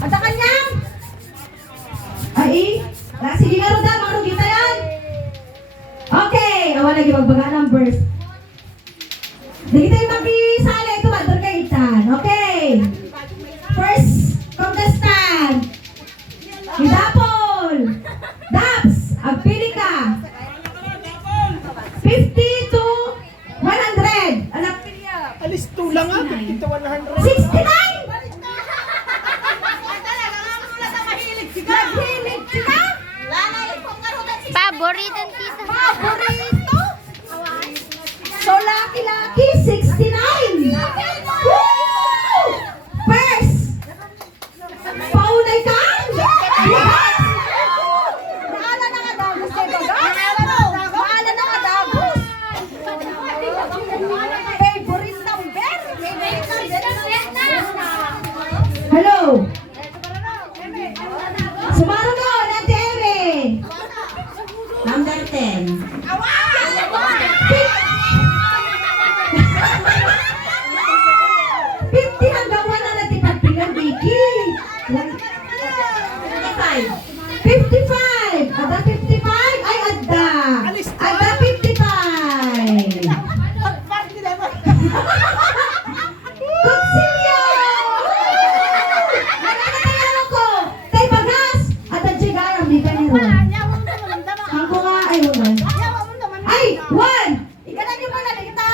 Ada kanyang? Ay, sige nga rin marunong kita yan. Okay, awan lagi magbaga numbers. Hindi tayo mag-isala ito, Mador Kaitan. Okay. First contestant. Hidapol. Daps, agpili ka. 50 to 100. Anak, Alis 2 lang ah, 50 to 100. 69! Paborito tita. Paborito! So, lucky, 69! Woo! First! Paunay ka? Yes! Naala na nga dagos kay Bagas? Naala na nga dagos? Favorite number? Hello? Sumaro na, Ate Ere! Number 10. 50 hanggang 100 ipagpilang, Vicky. 55. 55! Ada 55? Ay, ada! Ada 55! Consilio! Nakakatayan ako! Kay Bagas! Ada Jigayang, di ka niro. Ako nga, ay, wala. Ay, 1! Ikalan niyo pala, kita!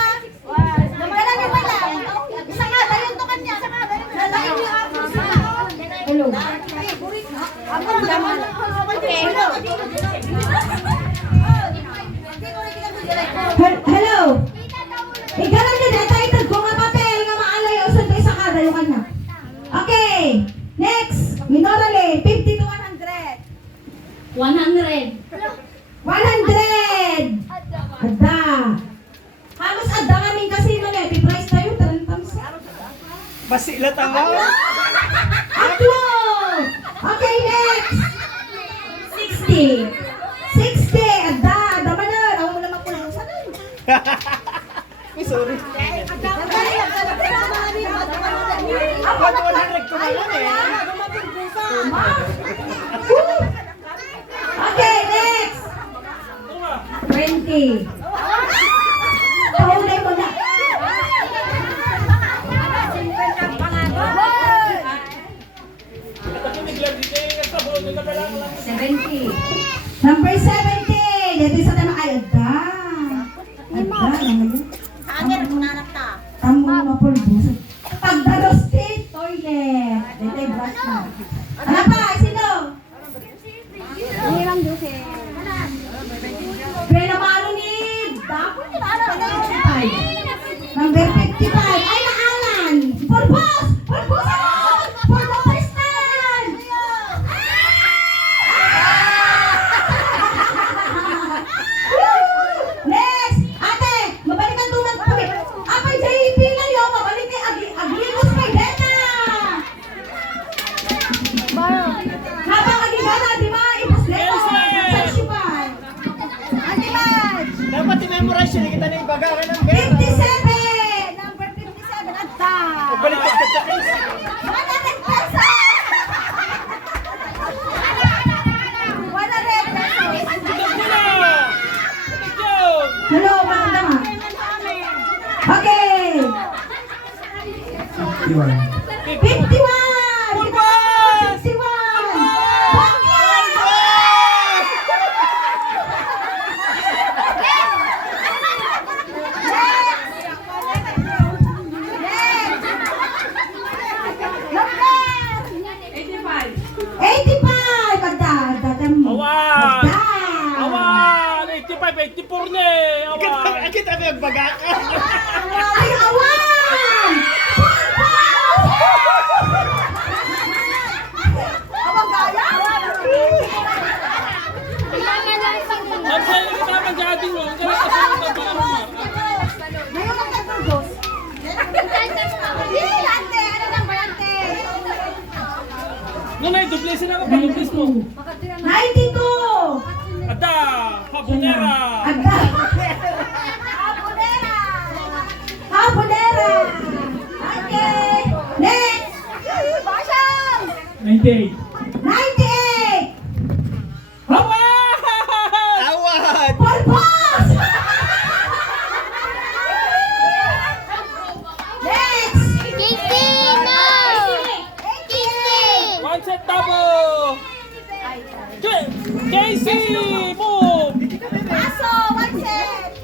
Ikalan niyo pala! Isa nga, dayon to kanya! Lalain niyo ako sa... Hello? Ako naman. Hello? Ikalan niyo dito, itag ko nga papel nga maalay o saan isa ka, dayo kanya. Okay, next, Minorale, 50 to 100. 100. 100! Ada! Halos ada kaming kasino na, price tayo, 30 tamsa. Basila tama. Atlo! Okay, next! 60! 60! Ada! Ada man na! Ako mo naman pulang sa nun. Ay, sorry. Ako Pag na 100 ko na lang eh. Okay, next! 20! Paulay mo na! Number 70! Dito sa tema ay ada! Ada naman yun. Tamo na pulbos. Pagdarosti, toilet. Dito yung brush na. Ano pa? Sino? Pero naman ni Dapol ni Number 55. Ay, naalan! Pulbos! Pulbos ako! For the first time! Next! Ate! Mabalikan tumat po eh! Apay JP na yun! Mabalik kay Aguilos Maydena! Habang agigana, di ba? Ipasleto! Saksipay! Ate Maj! Dapat i-memorize yun, kita na ibagaran ng 57! Number 57 at ta! Balik ka sa case. 100 pesos! 100 pesos! Hello, maganda nga. Okay! 51! Pulbos! 51! Awan! Awan! 85, 84 na eh! Awan! Kita may agbaga ka. Ay, awan! Awang gaya? Ang sa'yo ka naman dyan mo! Ang sa'yo ka naman mo! Ngayon ang nagtugos. Ante, ano lang ba ante? Nanay, duplesin ako pa, duplis mo! 92! Ada! Habunera! Agda! Habonera! Habonera! Okay! Next! Basang! 98. 98! Hawak! Awad! Pulpos! Next! Casey, no! Casey! One set double! Casey! Move! Aso, one set!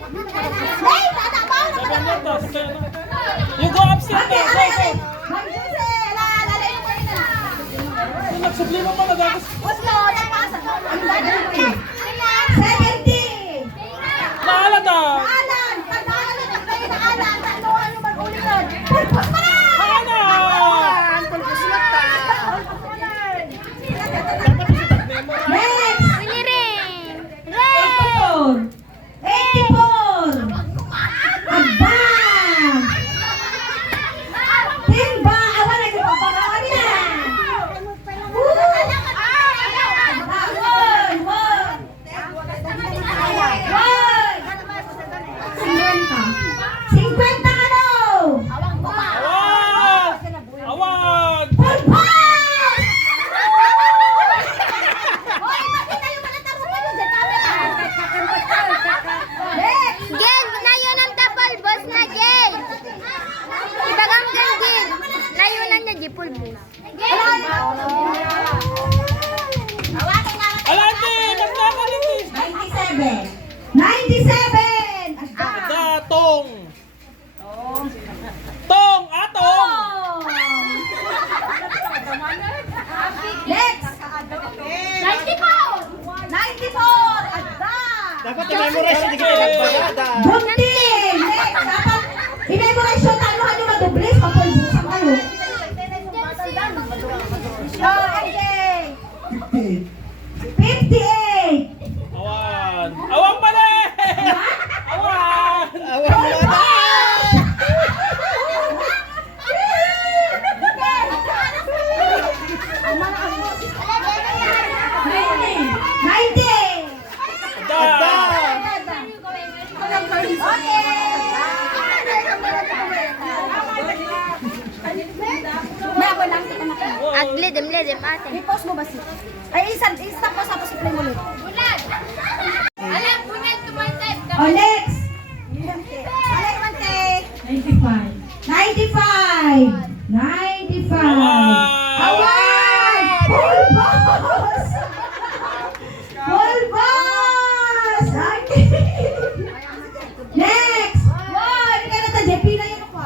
Hey, anak mo! You go upstairs Okay, now. Go, alay, go. alay! Mag-juice! Lalay mo yun na! Nagsubli mo pa nagagas. Gusto, napasa! Ang dadali mo yun! 70! Naala na. Naalan! Pag naalan na kayo naalan, tanuhan yung mag-ulit nun! Pulpos pa na! Ana! Next! Uli rin! 84! 84! Aba! Timba! Awan na yung paparawan nila! Cinquenta ano? Awad! Awad! Pulpos! Hoy, bakit tayo malatarupan yung dyan camera? Next! Gen, layunan ang tapal, boss na Gen! Ibagang Gen, Gen! Layunan niya, Jipul, boss. Alante! Magkakalit! 97! 97! Da, tong! Tong! Atong! Next! 94! 94! Agda! Dapat i-memorize yung likita ng bagada. Bunting! Next! Dapat i-memorize yung taluhan yung madublis. Papulbusan kayo. Oh, AJ! 58! Awan! Awan pala eh! Awan! Awad mo na! 90! Da! Agli, dimli, dim ate. I-post mo ba si? Ay, isa post tapos i-play mo ulit. Alam, bunad tumantay. Oh, next! Alay, Mante! 95! 95! Awan! Pulbos! Pulbos! Okay. Next! Wow, hindi ka na ta-JP na yun ako.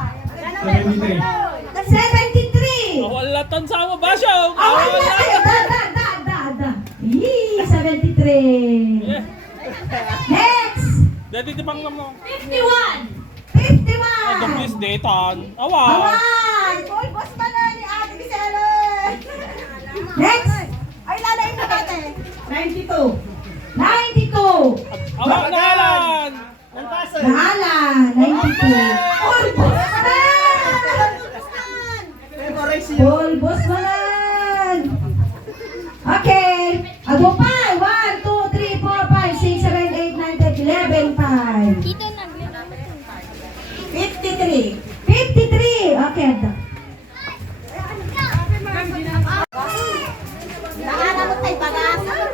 73! Awalatan sa mo ba siya? Awan na kayo! Da! Yee, 73! Yeah. Next! Dati di pang mo. 51! Dublis detan. Awan! Awan! Uy, boss ba na ni Ate Gisela? Next! Ay, lalayin na ate. 92! 92! Awan na alan! Ang paso. Nahalan! 92! Uy, boss ba? Memorize yun. Uy, boss ba na? Okay! Ado pa! 1, 2, 3, 4, 5, 6, 7, 8, 9, 10, 11, 5. Dito nagli. 53! 53! Okay, ado.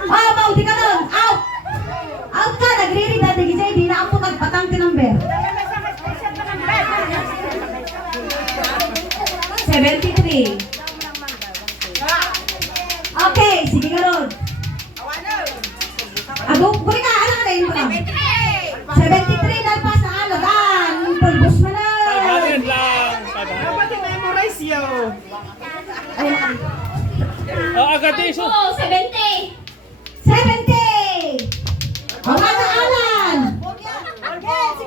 Oh, mau di ka nun! Out! Out ka! Nagre-read na di gizay, di na ako nagpatang tinumber. 73. Okay, sige ka nun. Ado, buri ka, ano ka na yun ba? 73 dahil pa sa ano, dan, pulbos mo na. 500 lang! 500. Dapat i-memorize yun. Agad eh, so. 70! 70! Awan na alan!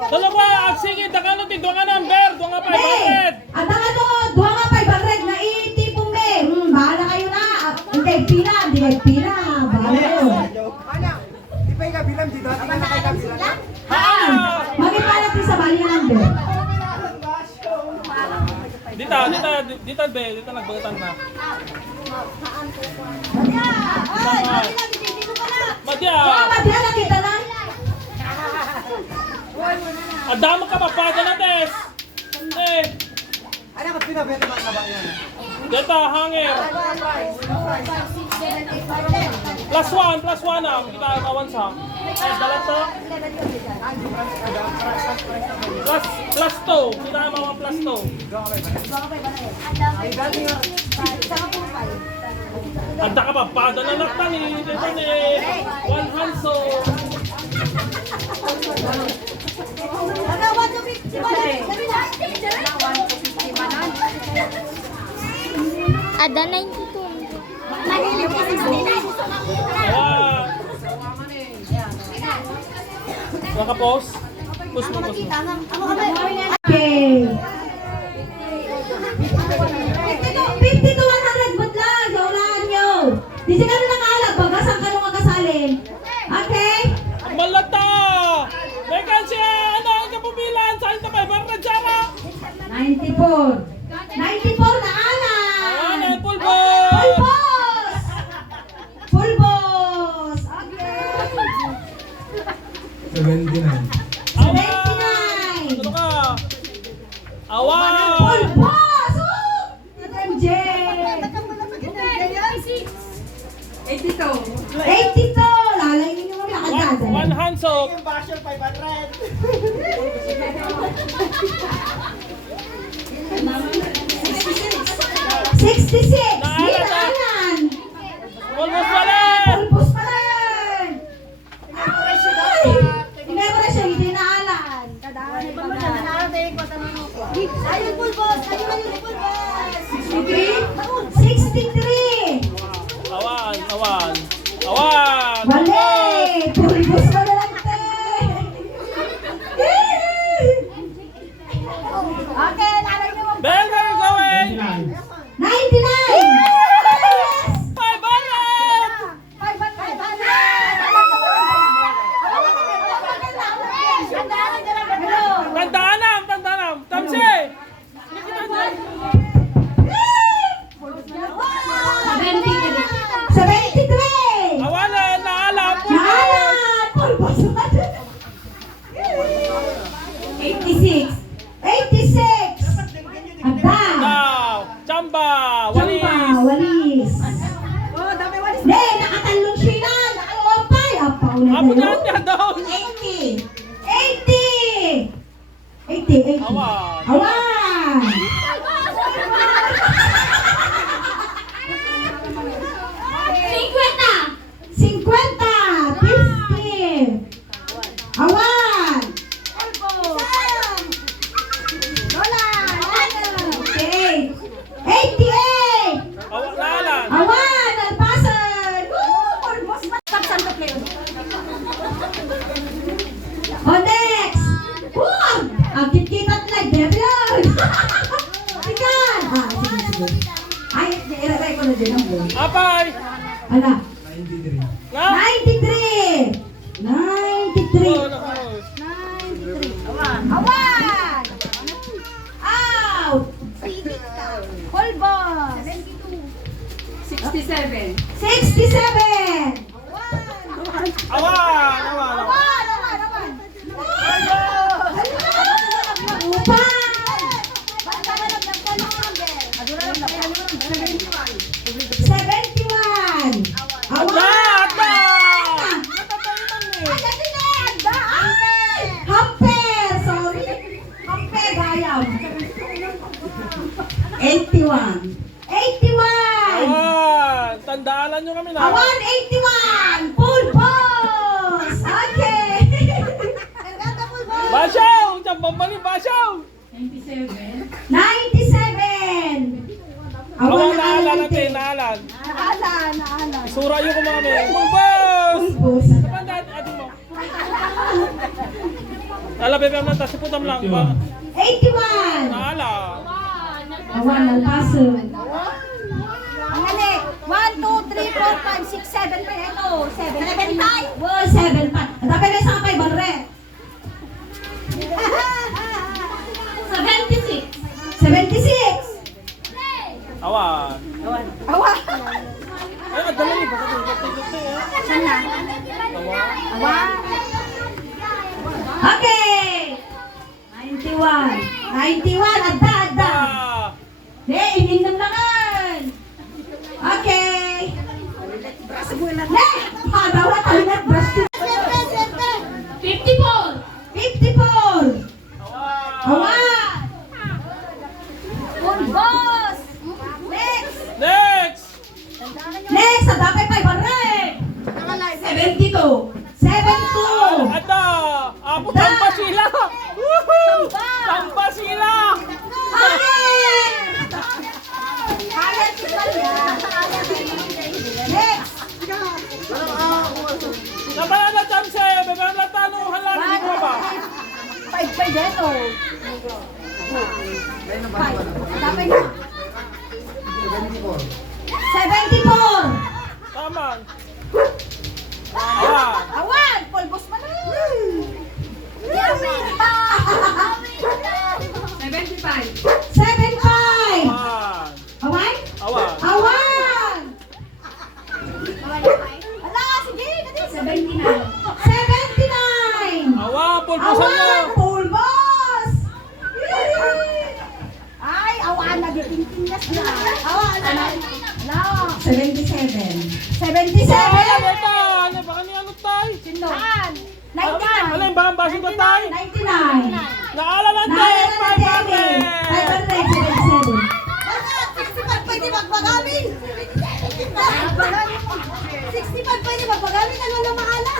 Dalawa, sige, dakano ti duwa nga number, duwa nga 500. At ang ano, duwa nga 500 na itipong me. Bahala kayo na. Hindi pila, hindi pila. Bahala kayo. Magipala ti sa bali nga number. Dita, be, dita nagbagatan na. Madya! Madya na kita na. Adamo ka papada na, Tess! Eh! Ano ka pinabenta mga kabang yan? Dita, hangin! Plus one na. Kita kawan sa. Dalat to. Plus two. Kita mga plus two. Anda ka pa. Pada na naktan eh. Dito ni One Hanso. Ada 92. Ayan. Naka-post? Post mo. Okay. 50 to 100 good lang. Gaulaan nyo. Di siya ka na nakaalap. Bagasang ka nung kakasalin. Okay? Malata! Mekan siya! Ano ang kapubilan? Saan ka ba? Barra Jara! 94. 94 na ala. Ayan, full Full ball! boss! Full boss! Okay. 79. Awan! Ano ka? Awan! Full boss! MJ! 82. Lalayin nyo kami nakagada. One handsok! Yung basher 500. 66. Naalan Di na. naalan. Almost wala! Full boss pa rin. Ay! Hindi mo na siya. Hindi naalan. Ayun, full boss. Ayun, full boss. 63. 63. Awan! Awan! Awan! Wale! Full boss pa na lang, te. Okay, lalay niyo mo. Bell, where you going? 99! Yes! 500! Tandaan! Tamsi! 73! Awalan! Naala! Full ball! Naalan! Pulbos pa din. 86! 86! Aba! Now! Chamba! Chamba! Walis! Walis! Ne, nakatalong siya! Nakalumpay! Apaw na Apo tayo. niya daw! 80! 80! 80! Awan! Awan! Cinquenta! 50! Awan! Okay! 88! Awan! Naalan! Awan! Alpasan! O next! Ang kitkitat like Debian! Ikan! Sige. Ay, ilagay ko na din ang buhay. Apay! Ala, 93. Nga? 93! 93! Awan! Out! Full ball! 67! Awan! Hamper! Sorry! Hamper, gayam! 81! 81! Awan! Tandaalan nyo kami na! Awan 81! Full boss! Okay! Basyaw! Chambang mali! Basyaw! 97! Awan! na Naalan natin! Naalan! Naala. Sura yun ko mga kami! Full boss! Full boss. Kapandaan! Adi mo! Lala, bebe mo lang. Siputam lang. 81! Naala! Awan, alpaso. Ang galing. 1, 2, 3, 4, 5, 6, 7 pa ito. 7 tayo. Wow, 7 pa. Dapat na isang kay Barre. 76! Awan! Awa. Ay, adala niyo. Baka ito. Saan na? Awa. Okay! 91! 91! Adda! Ah! Hey, ininom naman! Okay! Next! Padawa tayo na brush to. 54! 54! Awan! Full boss. Next. Next! Next! Sa dapat 500! 72! 72! Ada! Apo, sampa sila! Woohoo! Sampa sila! Hangin! Kaya si Maria. Next. Nabala na chance! Bebe na tanong halang! Hindi ko ba? 5 pa din, oh. 5. Dapat na. 74! Tama! Ayan! Awan. Full boss man. 75! Ayan! Awan? Awan! Awan! Ala, sige. 79! Awan! Pulpusan nyo! Awan! Full boss! Yay! Ay, awan na gitingtingas na. Awan na. Ala. 77! 77! Ayan! Ito! Ano ba? Ano tayo? Saan? Alin ba ang baso ba tayo? 99! Naalala tayo! 500! 65 pwede magpagamit. 65 pwede magpagamit. Ano na maala?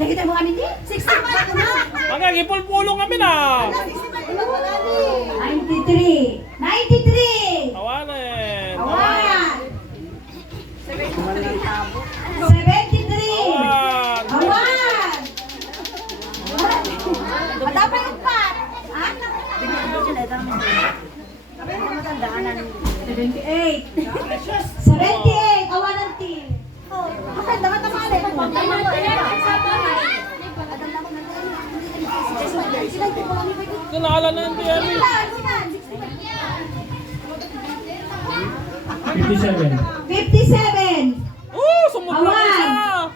Dagit ang mga nini? 65 na. Hanggang ipulpulong kami na! 65 pwede magpagamit. 93! 93! Awanin! Awan! 73! Awan! Awan! Madapa yung pat. Ha? 78! 78! Awan ng team! Bakit? Dapat naman eh. Ito naalala na yung DME. 57! Sumubra ko siya!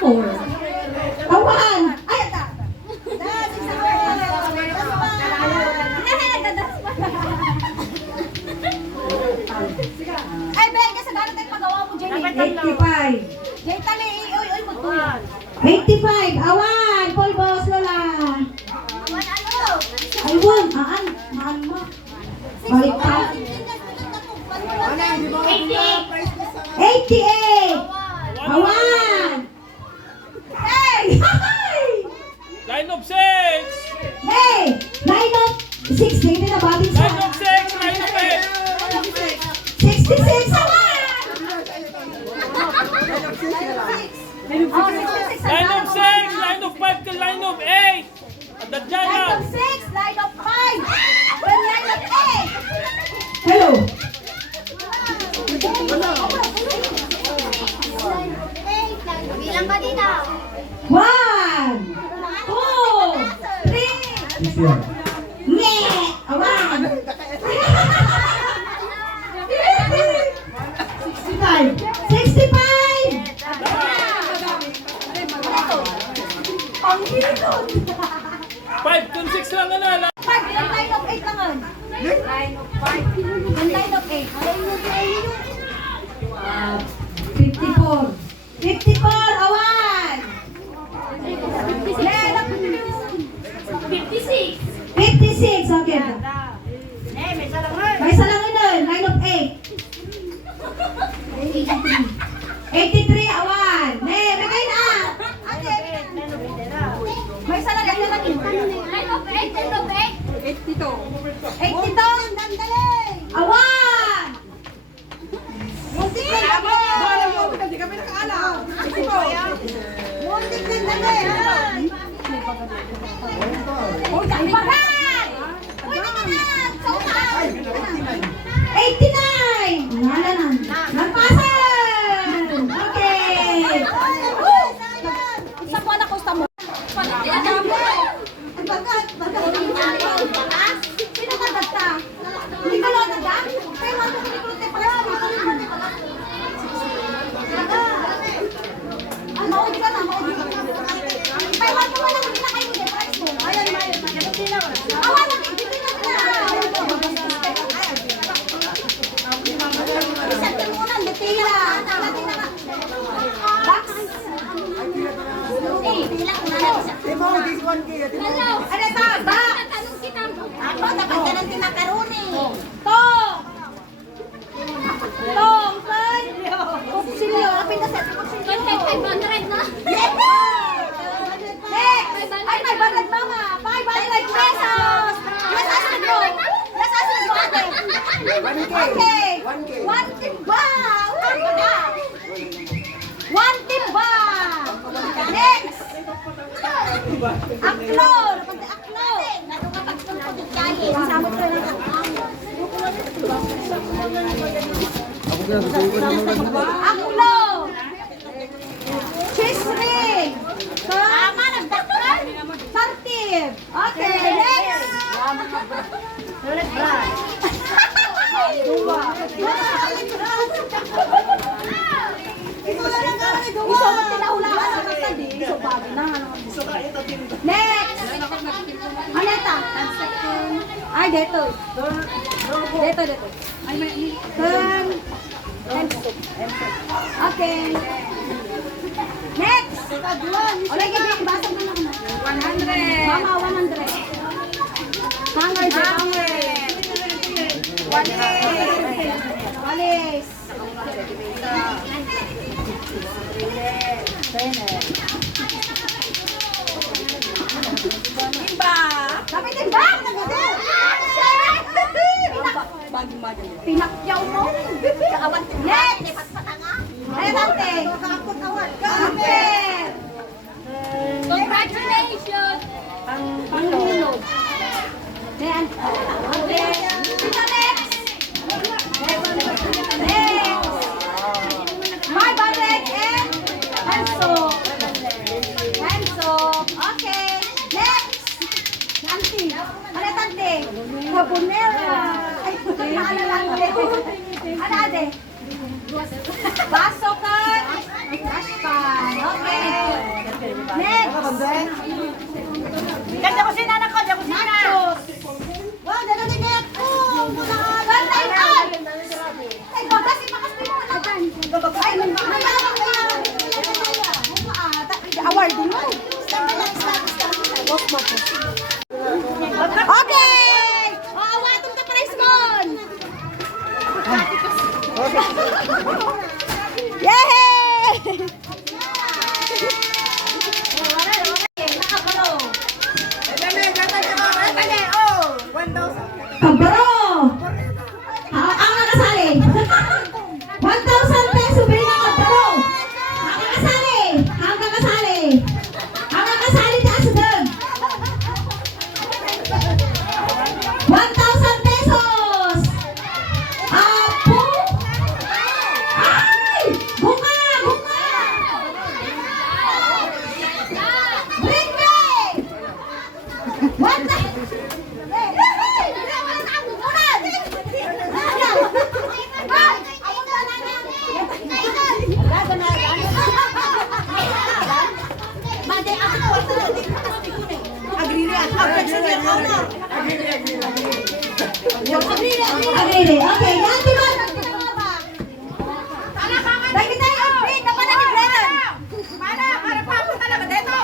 64! Awan! Ay, ata! Ay, Ben, kasi dahil tayo pagawa mo, Jenny. 85! Jenny, tali, oy, mo to. 85! Awan! Full boss, Lola! Awan, ano? Ay, won! Aan! Mahal mo! Balik pa! 88! Awan! Hey! Hey! Line of 6! Hey! Line up! 6! Hindi na batin sa... Line of 6! Line of 66! Awan! Oh, 66 ang Line of tao. 6! Line of 5 to line of 8! At dyan Line na! of 6, line of 5, then line of 8. Hello! Bilang ka din ah. 1! 2! 3! Nye! Awan! 65! 65! Ang hilot. 5 to 6 lang na! 5, then line of 8 lang ah. Line of 5, then line of 8. 54! 54! Awan! Line of 56! Okay. May isa lang yun. Line of 8. 83! Awan! Ne, bigay na! May isa lang yun. Line of 8, line of 8. 82, dandali. Awan! Hindi. Ano ito? Ba? Ako, dapat ka ng tinakaruni. Tong! Tong! Son! Kuksilyo. Lapit na sa kuksilyo. Next! Ay, may banad mga! 500 pesos! Nasasunod mo! Nasasunod mo ate! Okay! 1 timba! 1 timba! Next! Aklo! Napagda aklo! Samot ko lang aklo! Cheese ring! Tama! Nagdaklan! Tartib! Okay, next! Iso mo tinahulaan sa kakadi. Iso bagay na. Next! Ano ito? Ay, dito. Dito. Turn. Okay. Next! O, lagi ba? Basag na lang na. 100. Mama, 100. Hanger, hanger. Walis. Timba. Dapat timba. Pinakyaw mo. Next. Ay, tante. Kapit. Congratulations! Panghulog. Then, okay. Sino next? Next. 500 and Hanso. Okay. Next. Tante. Ano tante? Cabonera. Ay, ano tante? Ano ate? Baso kan. Brush pan. Okay. Next. Ganda ko sina ko, ganda ko sina. Nachos. Wow, nananinip ko. Ganda yun. Ay, bagas, ipakas mo yung adan. Ay, mayawang. Award din mo. Okay! O, awatong ka prize mo. Yay! Kabaro! Ang nakasali! 1,000 peso bilhin ng kabaro! Ang nakasali! Ang nakasali! Ang nakasali taas doon! 1,000 pesos! Apo! Ay! Bunga! Bunga! Bring me! 1,000! Okay, ganti ba? Dahil tayo, upgrade na pa na ni Brennan. Para pa ako talaga dito.